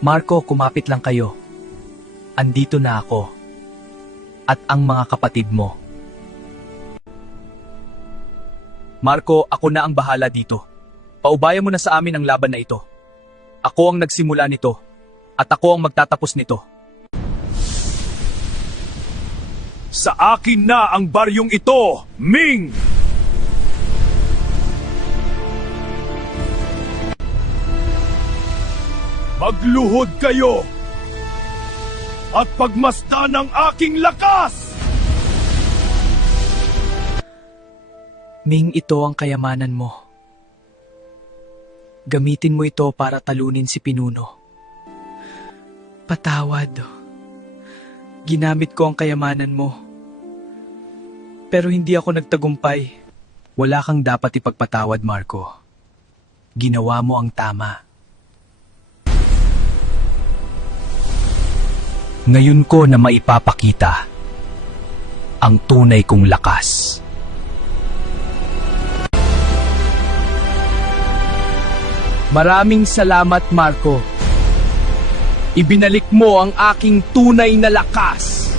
Marco, kumapit lang kayo. Andito na ako. At ang mga kapatid mo. Marco, ako na ang bahala dito. Paubayan mo na sa amin ang laban na ito. Ako ang nagsimula nito. At ako ang magtatapos nito. Sa akin na ang baryong ito, Ming! Magluhod kayo! At pagmasdan ang aking lakas! Ming, ito ang kayamanan mo. Gamitin mo ito para talunin si Pinuno. Patawad. Ginamit ko ang kayamanan mo. Pero hindi ako nagtagumpay. Wala kang dapat ipagpatawad, Marco. Ginawa mo ang tama. Ngayon ko na maipapakita ang tunay kong lakas. Maraming salamat, Marco. Ibinalik mo ang aking tunay na lakas.